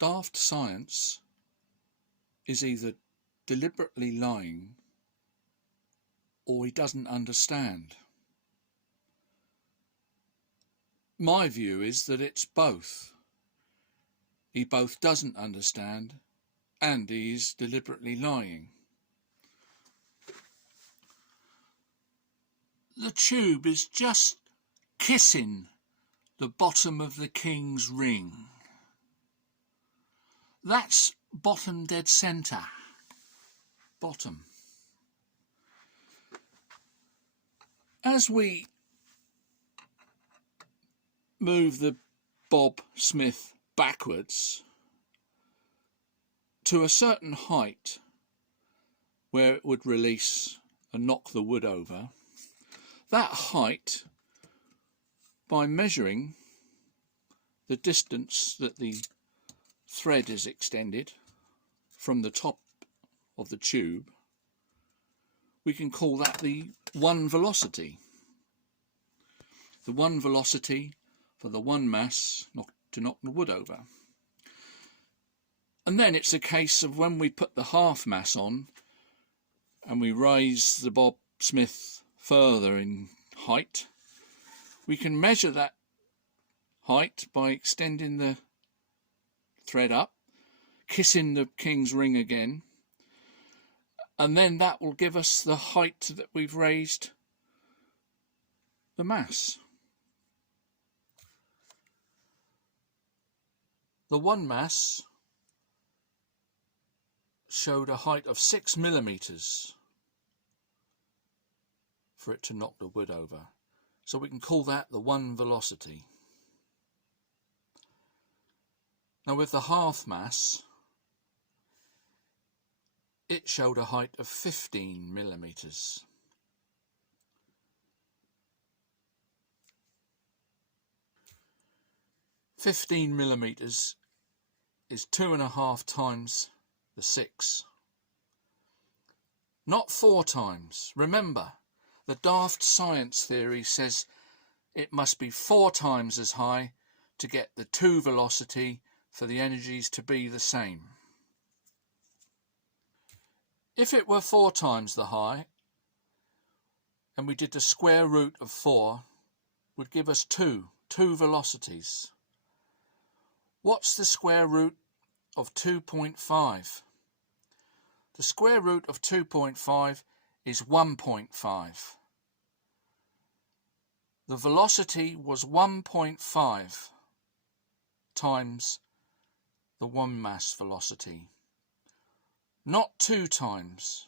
daft science is either deliberately lying or he doesn't understand. My view is that it's both. He both doesn't understand and he's deliberately lying. The tube is just kissing the bottom of the king's ring. That's bottom dead centre. Bottom. As we move the Bob Smith backwards to a certain height where it would release and knock the wood over, that height, by measuring the distance that the thread is extended from the top of the tube, we can call that the one velocity. The one velocity for the one mass to knock the wood over. And then it's a case of when we put the half mass on and we raise the Bob Smith further in height, we can measure that height by extending the thread up, kissing the king's ring again, and then that will give us the height that we've raised the mass. The one mass showed a height of 6 millimeters for it to knock the wood over. So we can call that the one velocity. Now with the half mass, it showed a height of 15 millimeters. "15 millimeters is 2.5 times the 6. Not 4 times. Remember, the daft science theory says it must be 4 times as high to get the 2 velocity for the energies to be the same. If it were 4 times the high, and we did the square root of 4, would give us 2 velocities. What's the square root of 2.5? The square root of 2.5 is 1.5. The velocity was 1.5 times the one mass velocity. Not 2 times,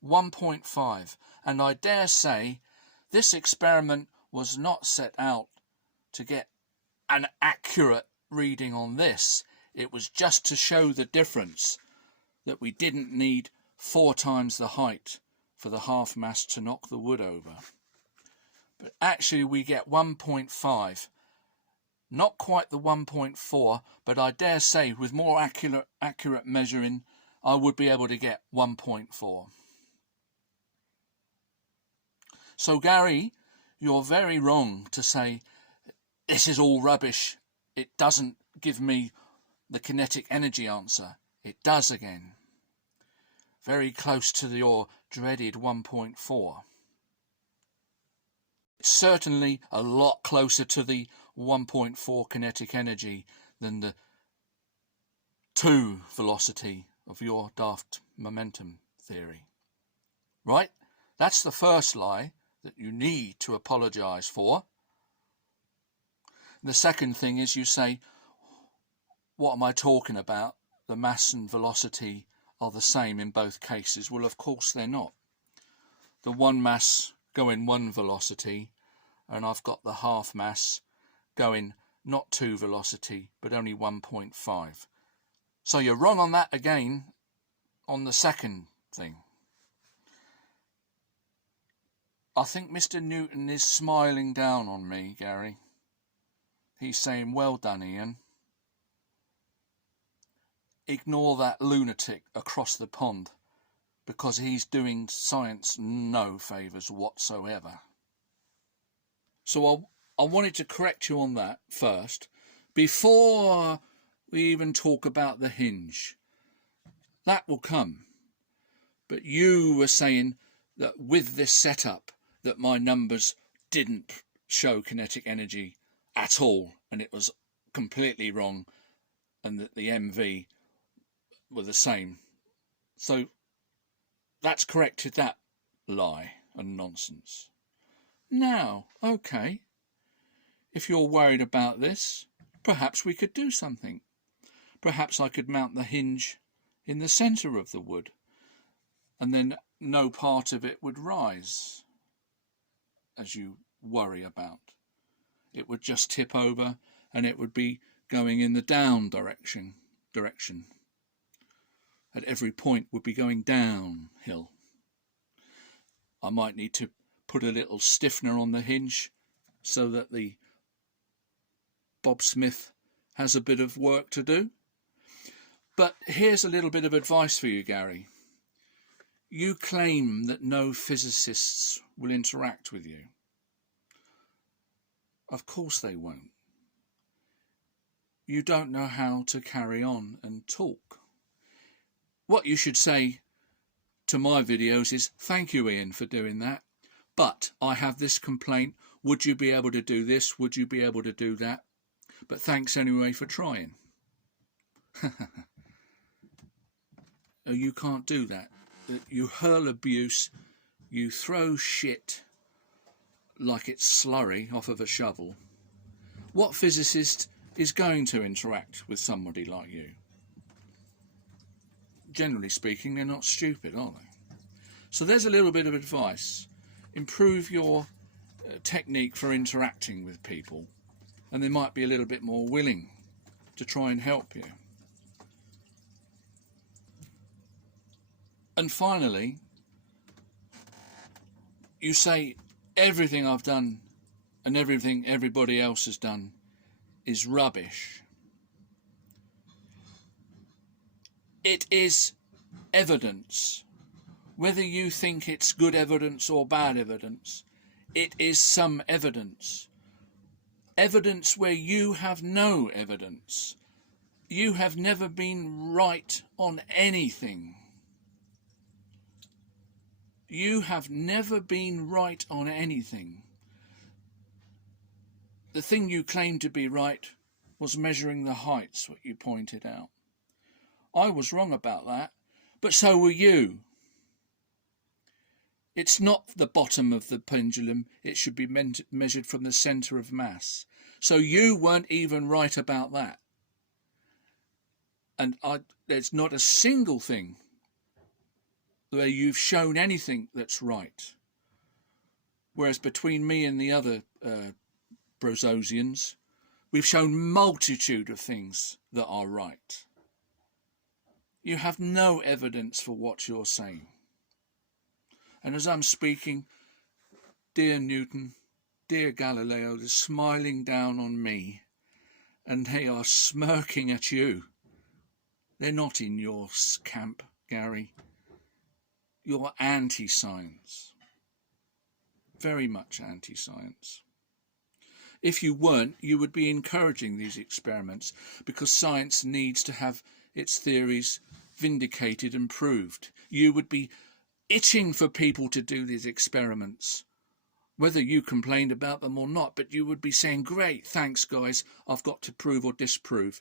1.5. And I dare say this experiment was not set out to get an accurate reading on this. It was just to show the difference, that we didn't need 4 times the height for the half mass to knock the wood over. But actually we get 1.5. Not quite the 1.4, but I dare say with more accurate measuring, I would be able to get 1.4. So Gary, you're very wrong to say this is all rubbish. It doesn't give me the kinetic energy answer. It does again. Very close to your dreaded 1.4. It's certainly a lot closer to the 1.4 kinetic energy than the 2 velocity of your daft momentum theory. Right? That's the first lie that you need to apologise for. The second thing is you say, what am I talking about? The mass and velocity are the same in both cases. Well, of course they're not. The one mass going 1 velocity, and I've got the half mass going not 2 velocity, but only 1.5. So you're wrong on that again on the second thing. I think Mr. Newton is smiling down on me, Gary. He's saying, well done, Ian. Ignore that lunatic across the pond, because he's doing science no favours whatsoever. So I wanted to correct you on that first, before We even talk about the hinge. That will come. But you were saying that with this setup that my numbers didn't show kinetic energy at all, and it was completely wrong, and that the MV were the same. So that's corrected that lie and nonsense. Now, okay, if you're worried about this, perhaps we could do something. Perhaps I could mount the hinge in the centre of the wood, and then no part of it would rise, as you worry about. It would just tip over, and it would be going in the down direction. At every point would be going downhill. I might need to put a little stiffener on the hinge so that the Bob Smith has a bit of work to do. But here's a little bit of advice for you, Gary. You claim that no physicists will interact with you. Of course they won't. You don't know how to carry on and talk. What you should say to my videos is, thank you, Ian, for doing that, but I have this complaint. Would you be able to do this? Would you be able to do that? But thanks anyway for trying. You can't do that. You hurl abuse, you throw shit like it's slurry off of a shovel. What physicist is going to interact with somebody like you? Generally speaking, they're not stupid, are they? So there's a little bit of advice. Improve your technique for interacting with people, and they might be a little bit more willing to try and help you. And finally, you say everything I've done and everything everybody else has done is rubbish. It is evidence. Whether you think it's good evidence or bad evidence, it is some evidence. Evidence where you have no evidence. You have never been right on anything. You have never been right on anything. The thing you claimed to be right was measuring the heights, what you pointed out. I was wrong about that, but so were you. It's not the bottom of the pendulum, it should be measured from the centre of mass. So you weren't even right about that. And there's not a single thing where you've shown anything that's right. Whereas between me and the other Brozosians, we've shown multitude of things that are right. You have no evidence for what you're saying. And as I'm speaking, dear Newton, dear Galileo, they're smiling down on me, and they are smirking at you. They're not in your camp, Gary. You're anti-science. Very much anti-science. If you weren't, you would be encouraging these experiments, because science needs to have its theories vindicated and proved. You would be itching for people to do these experiments, whether you complained about them or not, but you would be saying, great, thanks guys, I've got to prove or disprove.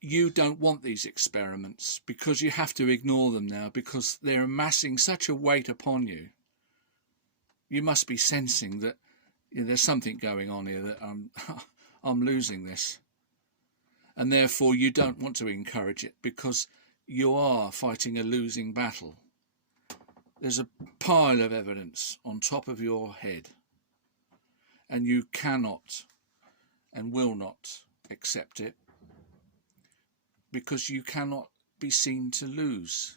You don't want these experiments because you have to ignore them now, because they're amassing such a weight upon you. You must be sensing that there's something going on here, that I'm losing this. And therefore you don't want to encourage it, because you are fighting a losing battle. There's a pile of evidence on top of your head, and you cannot and will not accept it, because you cannot be seen to lose.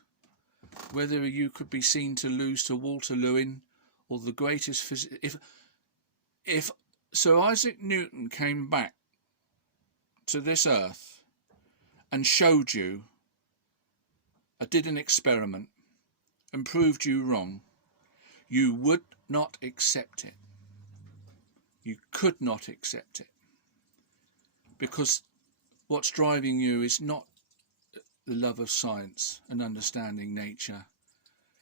Whether you could be seen to lose to Walter Lewin or the greatest physicist. If Sir Isaac Newton came back to this earth and showed you, did an experiment and proved you wrong, you would not accept it. You could not accept it, because What's driving you is not the love of science and understanding nature.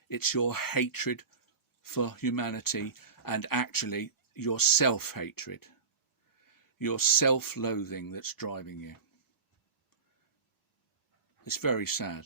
It's your hatred for humanity, and actually your self-hatred, your self-loathing that's driving you. It's very sad.